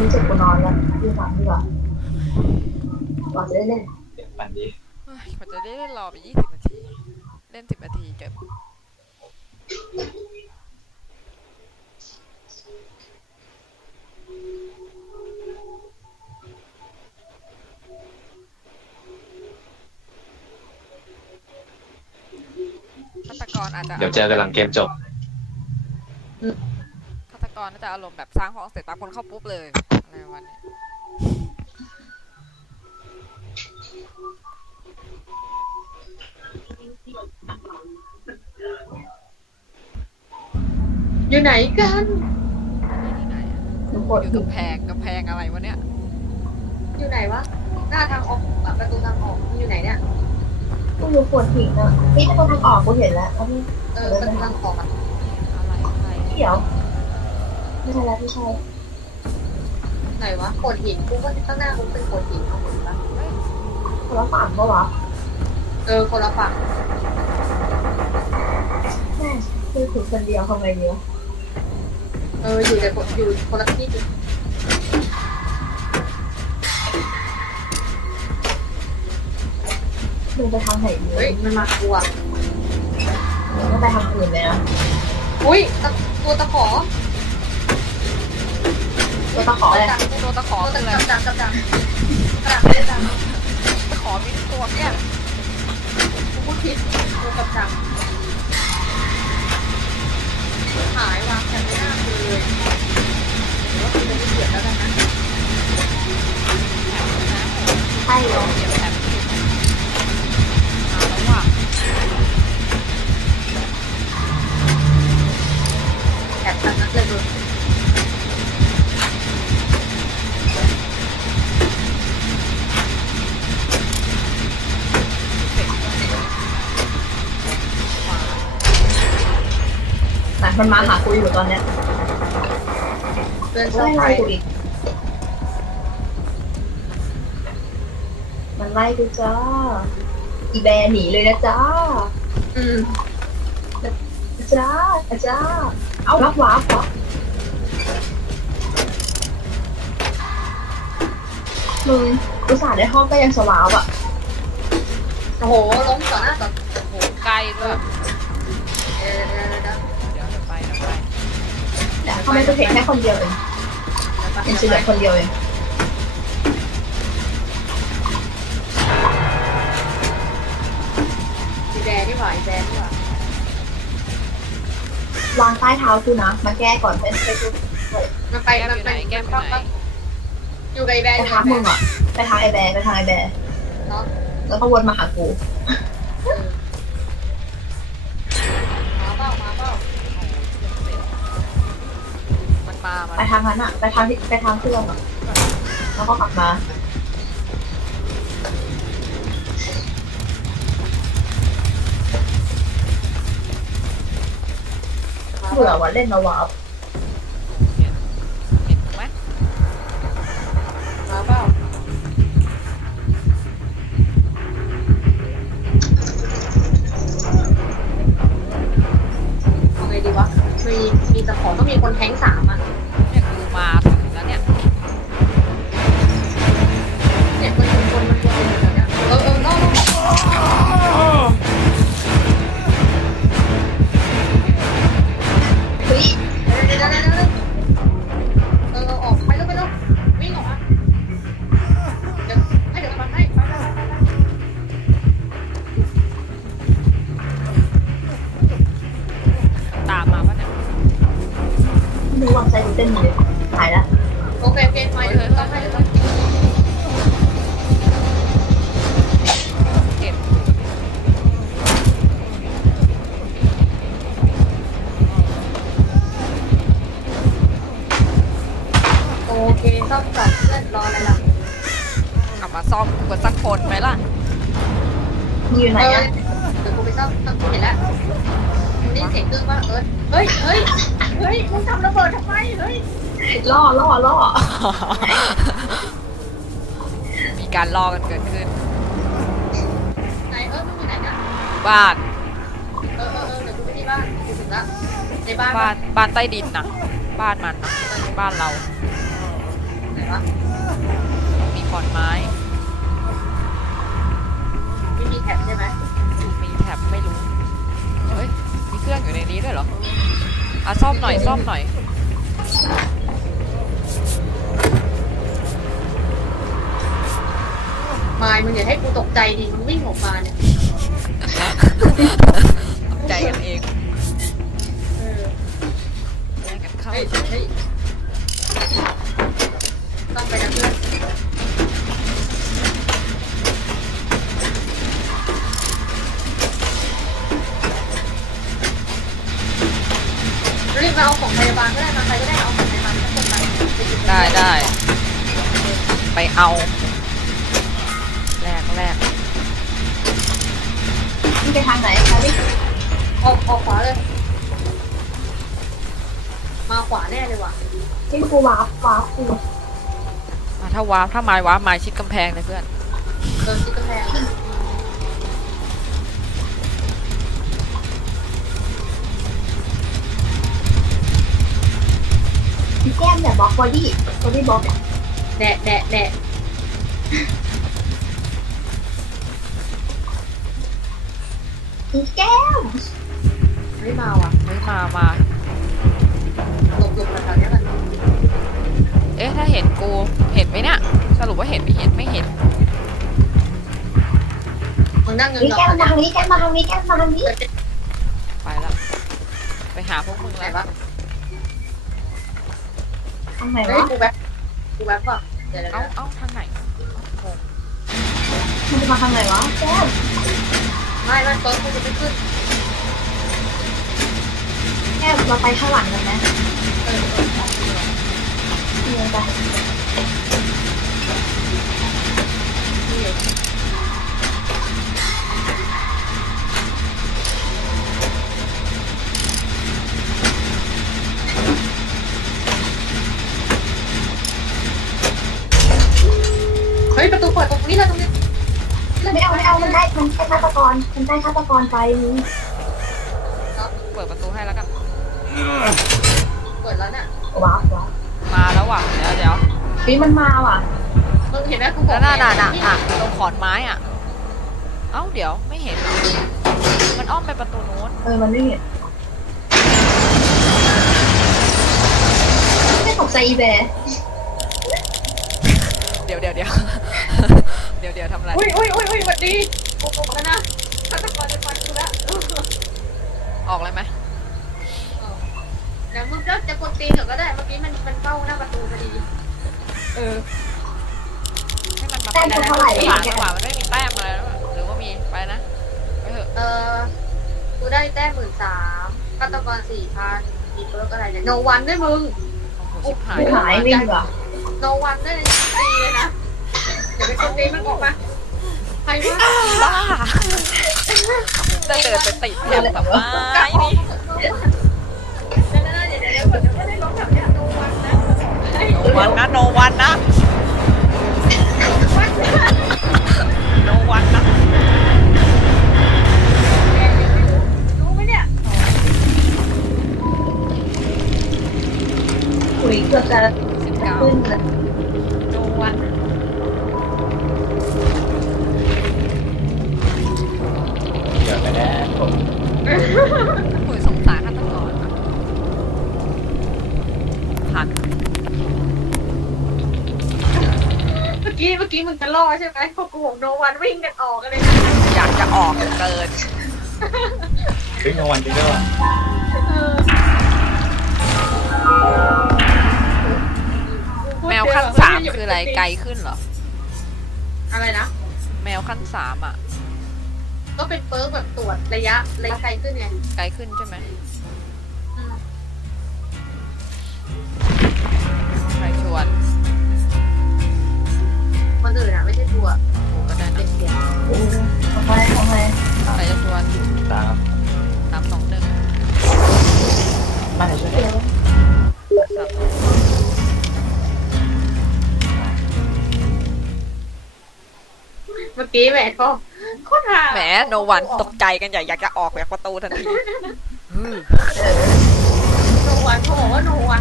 นี้เจ็บกูนอนแล้วดูฝันดีกว่าก่อนจะได้เล่นเดี๋ยวปันดีเฮ้ยกว่าจะได้เล่นรอไปยี่สิบนาที เล่นสิบนาทีจบฆาตกรอาจจะเดี๋ยวเจอกันหลังเกมจบ กรน่าจะอารมณ์แบบสร้างห้องเสร็จปั๊บคนเข้าปุ๊บเลยอะไรประมาณนี้อยู่ไหนกันนี่ที่ไหนอะทุกคอนยู่กำแพงกำแพงอะไรวะเนี่ยอยู่ไหนวะ หน้าทางออกอะประตูทางออกมันอยู่ไหนเนี่ย กูอยู่ปวดหินอะนี่ประตูทางออกกูเห็นแล้วอันนี้เออประตูทางออกอะอะไรอะไรเขียว ไม่ใช่แล้วไม่ใช่ไหนวะโขดหินกูก็ข้างหน้ากูเป็นโขดหินเอาหมดปะคนละฝั่งปะวะเออคนละฝั่งแม่คือถึงคนเดียวทำไงดีวะเอออยู่แต่คนอยู่คนละที่กันมึงไปทางไหนดีเฮ้ยมันมากูอะมึงไปทางอื่นเลยนะอุ้ยตะตัวตะขอ ตัวตะขอเลยจับตัวตะขอตัวคือตะอะไรจับจับจับจับจับจับตะขอมีทุกตัวเนี่ยกูพูดผิดตัวกับจับหายวางแผนไม่น่ากูเลยหรือว่ากูจะไม่เกียดแล้วกันนะใช่เหรอ มันมาหากูอยู่ตอนเนี้ยเพื่อนชโอ้อบยใครไล่กูอีกมันไล่กูจ้า อีแบร์หนีเลยนะจ้า อืมจ้าจ้า เอารับวาร์ปเหรอมึงอุตส่าห์ได้ห้องก็ยังสวาปอะ โอ้โหล้มต่อหน้าต่อโอ้โหใกล้ด้วย แต่ทำไมกูเห็นแค่คนเดียวเองเห็นชื่อเหลือคนเดียวเองอีแดงนี่หว่าอีแดงนี่หว่าวางใต้เท้ากูนะ มาแก้ก่อนเป็นไปกูมันไปแก้มมันอยู่ไปไหนแก้มอยู่ไหนอยู่กับอีแดไปงอยู่ทางกับมึงอะไปทางไอแบร์ไปทางไอแบร์เนาะแล้วก็วนมาหากู ไปทางนั้นอะไปทางที่ไปทางเครื่องอะแล้วก็กลับมาเบื่อว่ะเล่นมาวาร์ปเห็นไหมมาเปล่าเอาไงดีวะมีมีแตะขอต้องมีคนแทงสามอะ อยู่ไหนเอออะเดี๋ยวกูไปซ่อมซ่อมกูเห็นแล้วมึงได้ยินเสียงเครื่องว่าเออเฮ้ยเฮ้ยเฮ้ยมึงทำระเบิดทำไมเฮ้ยล่อล่อล่อมีการล่อกันเกิดขึ้นไหนเออมึงอยู่ไหนนะบ้านเออเออเออเดี๋ยวกูไปที่บ้านกูถึงละในบ้านบ้านบ้านใต้ดินนะบ้านมันนะไม่ใช่บ้านเราเนวะมีขอนไม้ ไม่มีแท็บใช่ไหมมีแถบไม่รู้ เฮ้ย มีเครื่องอยู่ในนี้ด้วยเหรอ อะซ่อมหน่อยซ่อมหน่อย มายมึงอย่าให้กูตกใจดิมึงวิ่งออกมาเนี่ยใจกันเองเออแย่งกันเข้า เฮ้ยเฮ้ย มาเอาของพยาบาลก็ได้มาใครก็ได้เอาของพยาบาลทั้งหมดไปไปหยิบได้ได้ไปเอาแรกแรกนี่ไปทางไหนคะพี่ออกออกขวาเลย มาขวาแน่เลยว่ะนี่กูวาร์ปวาร์ปกูอะถ้าวาร์ปถ้าไม้วาร์ปไม้ชิดกำแพงเลยเพื่อนเดินชิดกำแพง พี่แก้มอย่าบล็อกบอดี้บอดี้บล็อกอะแดะแดะแดะพี่แก้มไม่มาว่ะเฮ้ยมามาหลบหลบแถวๆเนี้ยแหละเอ๊ะถ้าเห็นกูเห็นไหมเนี่ยสรุปว่าเห็นไม่เห็นไม่เห็นมึงนั่งเงินพี่รอแก้มแถมาวทางนี้แก้มมาทางนี้แก้มมาทางนี้เนี้ยไปแล้วไปหาพวกมึงไหนแล้ววะ ทางไหนเฮ้ยวะกูแวบกูแวบป่ะเดี๋ยวเดี๋ยวเอ้าเดี๋ยวเอ้าทางไหนงงมันจะมาทางไหนวะแก้มไม่ไม่ต้นกูจะไม่ขึ้นแก้มเราไปข้างหลังกันไหมเออเออออกดีกว่าเดินไปนี่ ฮ้ยประตูเปิดตรงนี้เลยตรงนี้ไม่เอาไม่เอามันได้มันแค่ฆาตกรมันได้ฆาตกรไปมึงเปิดประตูให้แล้วกัน เปิดแล้วน่ะว้าวว้าวมาแล้วว่ะเดี๋ยวเดี๋ยวเฮ้ยมันมาว่ะมึงเห็นไหมกูบอแล้กวน่ะน่ะน่ะนี่อะตรงขอนไม้อะ เอ้าเดี๋ยวไม่เห็นเหรอมันอ้อมไปประตูนู้นเออมันไม่เห็นไม่ตกใจอีแบร์ เดี๋ยวเดี๋ยวเดี๋ยว เดี๋ยวเดี๋ยวทำอะไรอุ้ยอุ้ยอุ้ยอุ้ยสวัสดีโอ้โหกันนะฆาตกรจะฟันกูละออกเลยไหมเดี๋ยวมึงก็จะกดตีนเดี๋ยวก็ได้ เมื่อกี้มันมันเข้าหน้าประตูพอดี เออ ให้มันมาแต้มเท่าไหร่ดีวะกว่ามันไม่มีแต้มอะไรแล้วอะหรือว่ามีไปนะไปเถอะเออกูได้แต้มหมื่นสามฆาตกรสี่พันอีเบิร์กอะไรเนี่ยโนวันด้วยมึง โอ้โหชิบหายกูหายวิ่งว่ะโนวันด้วยตีเลยนะเดี๋ยวไปกดตีนมันออกมาใครวะบ้าจะเดินไปติดแถบแบบว่าไอ้นี่เดี๋ยวเดี๋ยวเดี๋ยวเดี๋ยวเดี๋ยวไม่ได้ลบแบบเนี้ยโนวันนะเฮ้ยโนวันนะโนวันนะโนวันนะแกยังไม่รู้รู้ไหมเนี่ยคุยเกือบจะสิบเก้าขึ้นเลยโนวัน แน่ผมคุยสงสารฆาตกรอะหันเมื่อกี้เมื่อกี้มึงจะล่อใช่ไหมพวกกูบอกโนวันวิ่งกันออกกันเลยนะอยากจะออกเกินเฮ้ยรางวัลจริงด้วยว่ะเออแมวขั้นสามคืออะไรไกลขึ้นเหรอ อะไรนะ แมวขั้นสามอะ ก็เป็นเปิร์กแบบตรวจระยะระยะไกลขึ้นไงไกลขึ้นใช่ไหมอืมใครชวนคนอื่นอะไม่ใช่ตัวกูก็ได้เป็นะนเสียงโอ้ทำไมทำไมใครจะชวนตามสามสองหนึ่งมาเดี๋ยวช่วยเดี๋ยวสามสองเมื่อกี้แหมก็โคตรห่า แหมโนวันตกใจกันใหญ่อยากจะออกจากประตูทันทีเออโนวันเขาบอกว่าโนวัน